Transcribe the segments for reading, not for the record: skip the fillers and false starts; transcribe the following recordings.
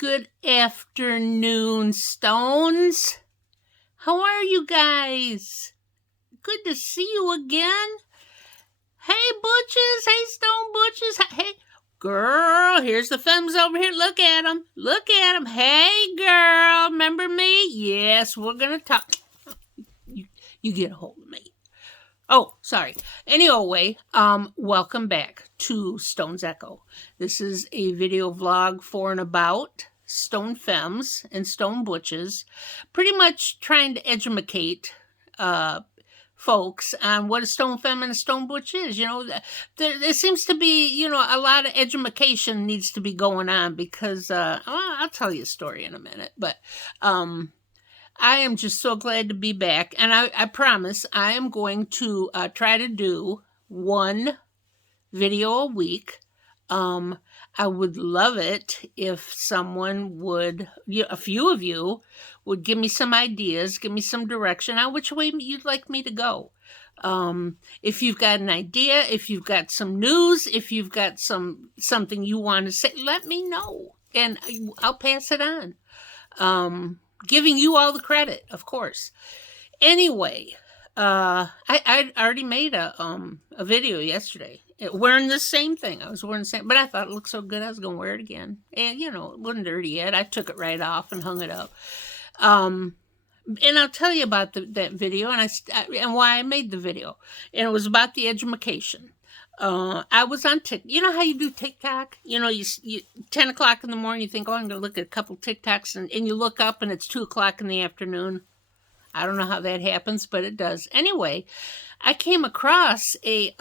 Good afternoon, Stones. How are you guys? Good to see you again. Hey, Butches. Hey, Stone Butches. Hey, girl, here's the femmes over here. Look at them. Look at them. Hey, girl, remember me? Yes, we're going to talk. You get a hold of me. Oh, sorry. Anyway, welcome back to Stone's Echo. This is a video vlog for and about Stone Femmes and Stone Butches, pretty much trying to educate folks on what a Stone Femme and a Stone Butch is. You know, there seems to be, a lot of education needs to be going on because, I'll tell you a story in a minute, but, I am just so glad to be back, and I promise I am going to try to do one video a week. I would love it if someone would, a few of you would give me some ideas, give me some direction on which way you'd like me to go. If you've got an idea, if you've got some news, if you've got something you want to say, let me know, and I'll pass it on. Giving you all the credit, of course. Anyway, I already made a video yesterday wearing the same thing. I was wearing the same, but I thought it looked so good I was going to wear it again. And, it wasn't dirty yet. I took it right off and hung it up. And I'll tell you about that video and why I made the video. And it was about the edumacation. I was on TikTok. You know how you do TikTok? You 10 o'clock in the morning, you think, oh, I'm going to look at a couple TikToks, and you look up and it's 2 o'clock in the afternoon. I don't know how that happens, but it does. Anyway, I came across a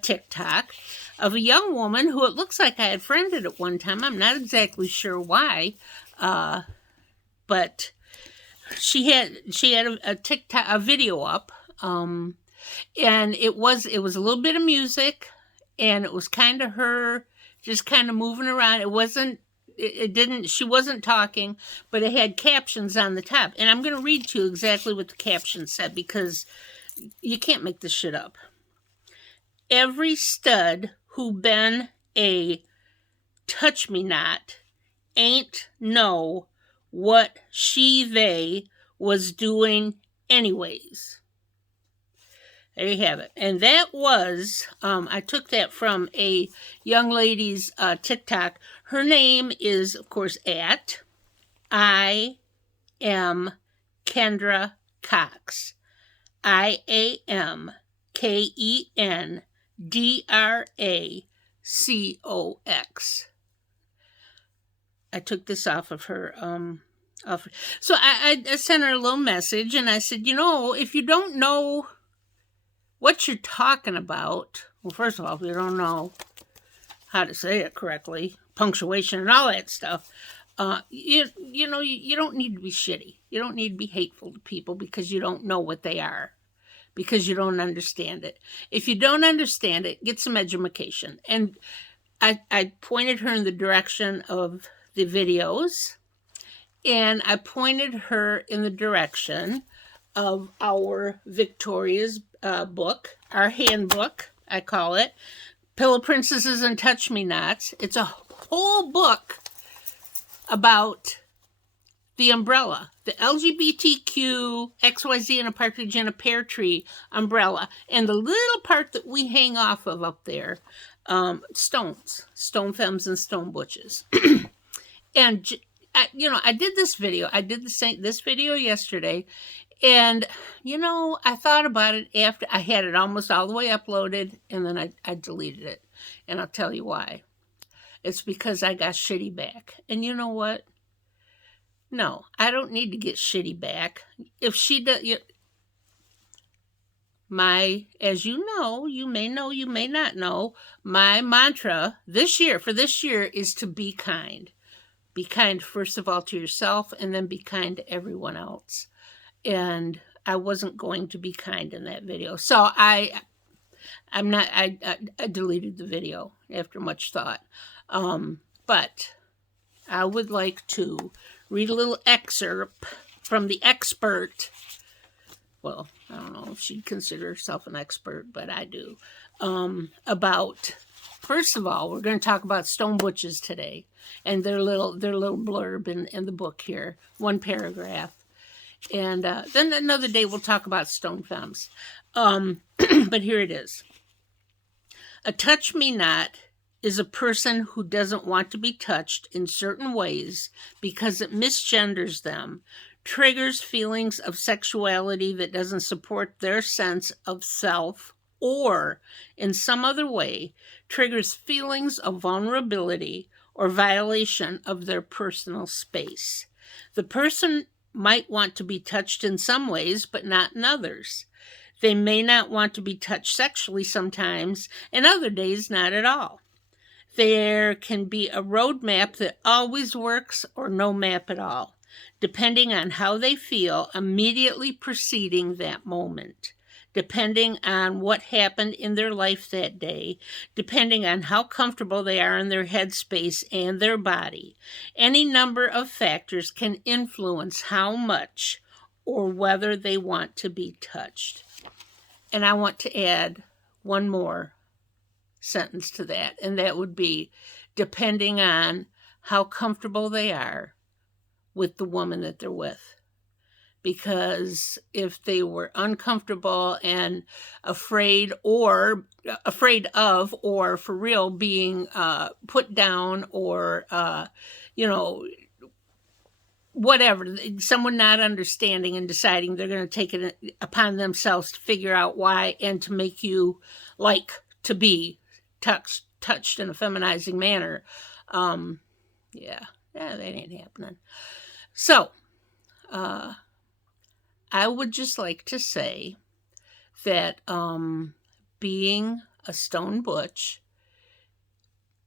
TikTok of a young woman who it looks like I had friended at one time. I'm not exactly sure why, but she had a TikTok, a video up, and it was a little bit of music, and it was kind of her just kind of moving around. She wasn't talking, but it had captions on the top. And I'm going to read to you exactly what the caption said, because you can't make this shit up. Every stud who been a touch me not ain't know what they was doing anyways. There you have it. And that was, I took that from a young lady's TikTok. Her name is, of course, at I am Kendra Cox. IAMKENDRACOX. I took this off of her. So I sent her a little message, and I said, if you don't know what you're talking about, well, first of all, if you don't know how to say it correctly, punctuation and all that stuff, you don't need to be shitty. You don't need to be hateful to people because you don't know what they are, because you don't understand it. If you don't understand it, get some education. And I pointed her in the direction of the videos, and I pointed her in the direction of our Victoria's book, our handbook, I call it, Pillow Princesses and Touch Me Nots. It's a whole book about the umbrella, the LGBTQ XYZ and a partridge in a pear tree umbrella, and the little part that we hang off of up there, stones, Stone Femmes and Stone Butches. And I did this video. I did this video yesterday. And, I thought about it after I had it almost all the way uploaded, and then I deleted it. And I'll tell you why. It's because I got shitty back. And you know what? No, I don't need to get shitty back. If she does, as you know, you may know, you may not know, my mantra for this year is to be kind. Be kind, first of all, to yourself, and then be kind to everyone else. And I wasn't going to be kind in that video. So I deleted the video after much thought. But I would like to read a little excerpt from the expert. Well, I don't know if she'd consider herself an expert, but I do. About First of all, we're going to talk about stone butches today, and their little blurb in the book here, one paragraph, and then another day we'll talk about stone femmes. But here it is. A touch me not is a person who doesn't want to be touched in certain ways because it misgenders them, triggers feelings of sexuality that doesn't support their sense of self, or in some other way triggers feelings of vulnerability or violation of their personal space. The person might want to be touched in some ways, but not in others. They may not want to be touched sexually sometimes, and other days not at all. There can be a roadmap that always works or no map at all, depending on how they feel immediately preceding that moment, depending on what happened in their life that day, depending on how comfortable they are in their headspace and their body. Any number of factors can influence how much or whether they want to be touched. And I want to add one more sentence to that, and that would be depending on how comfortable they are with the woman that they're with. Because if they were uncomfortable and afraid of, or for real being put down, or whatever, someone not understanding and deciding they're going to take it upon themselves to figure out why and to make you like to be touched in a feminizing manner. That ain't happening. So, I would just like to say that being a stone butch,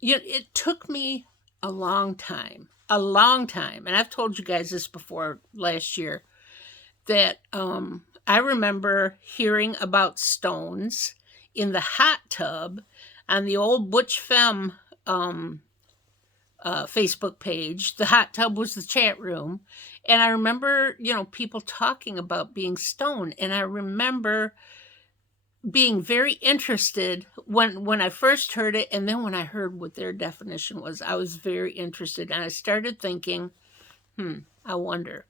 it took me a long time, and I've told you guys this before last year, that I remember hearing about stones in the hot tub on the old Butch Femme Facebook page. The hot tub was the chat room. And I remember, people talking about being stoned. And I remember being very interested when I first heard it. And then when I heard what their definition was, I was very interested. And I started thinking, I wonder.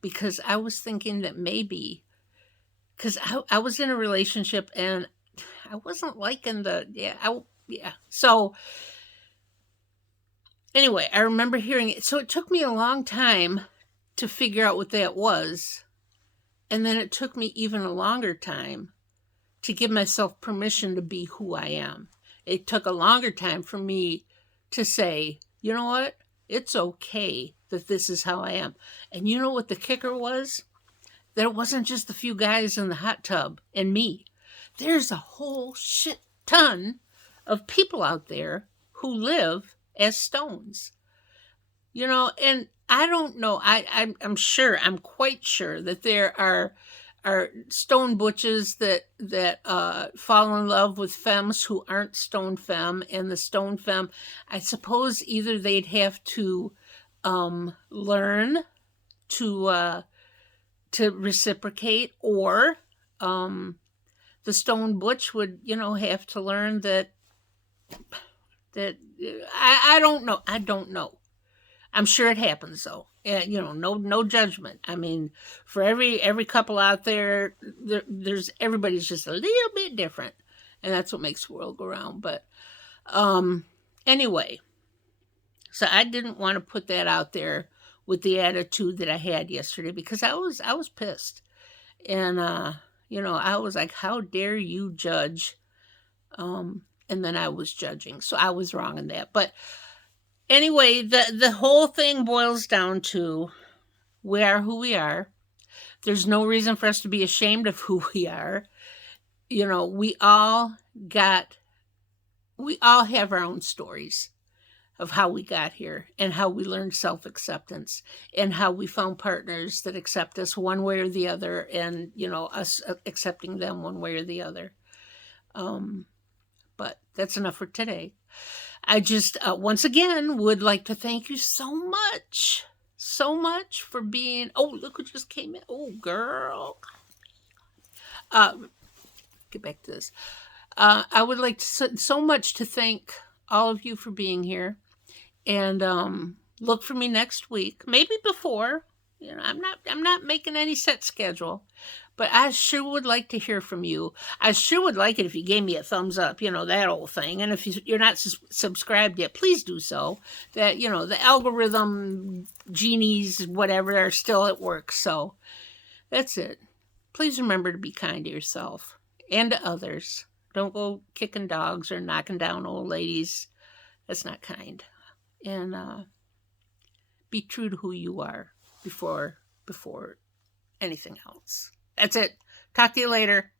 Because I was thinking that maybe, because I was in a relationship and I wasn't liking So anyway, I remember hearing it. So it took me a long time to figure out what that was. And then it took me even a longer time to give myself permission to be who I am. It took a longer time for me to say, you know what? It's okay that this is how I am. And you know what the kicker was? That it wasn't just the few guys in the hot tub and me. There's a whole shit ton of people out there who live as stones. And I don't know, I'm quite sure that there are stone butches that fall in love with femmes who aren't stone femme, and the stone femme, I suppose either they'd have to learn to reciprocate, or the stone butch would have to learn that I don't know. I'm sure it happens though. No judgment. I mean, for every couple out there, there's everybody's just a little bit different, and that's what makes the world go round. But anyway, so I didn't want to put that out there with the attitude that I had yesterday, because I was pissed, and I was like, how dare you judge? And then I was judging, so I was wrong in that. But anyway, the whole thing boils down to we are who we are. There's no reason for us to be ashamed of who we are. We all have our own stories of how we got here, and how we learned self-acceptance, and how we found partners that accept us one way or the other, and us accepting them one way or the other. But that's enough for today. I just once again would like to thank you so much for being. Oh, look who just came in. Oh, girl. Get back to this. I would like so much to thank all of you for being here, and look for me next week, maybe before. I'm not making any set schedule, but I sure would like to hear from you. I sure would like it if you gave me a thumbs up, that old thing. And if you're not subscribed yet, please do so. That, the algorithm genies, whatever, are still at work. So that's it. Please remember to be kind to yourself and to others. Don't go kicking dogs or knocking down old ladies. That's not kind. And be true to who you are before anything else. That's it. Talk to you later.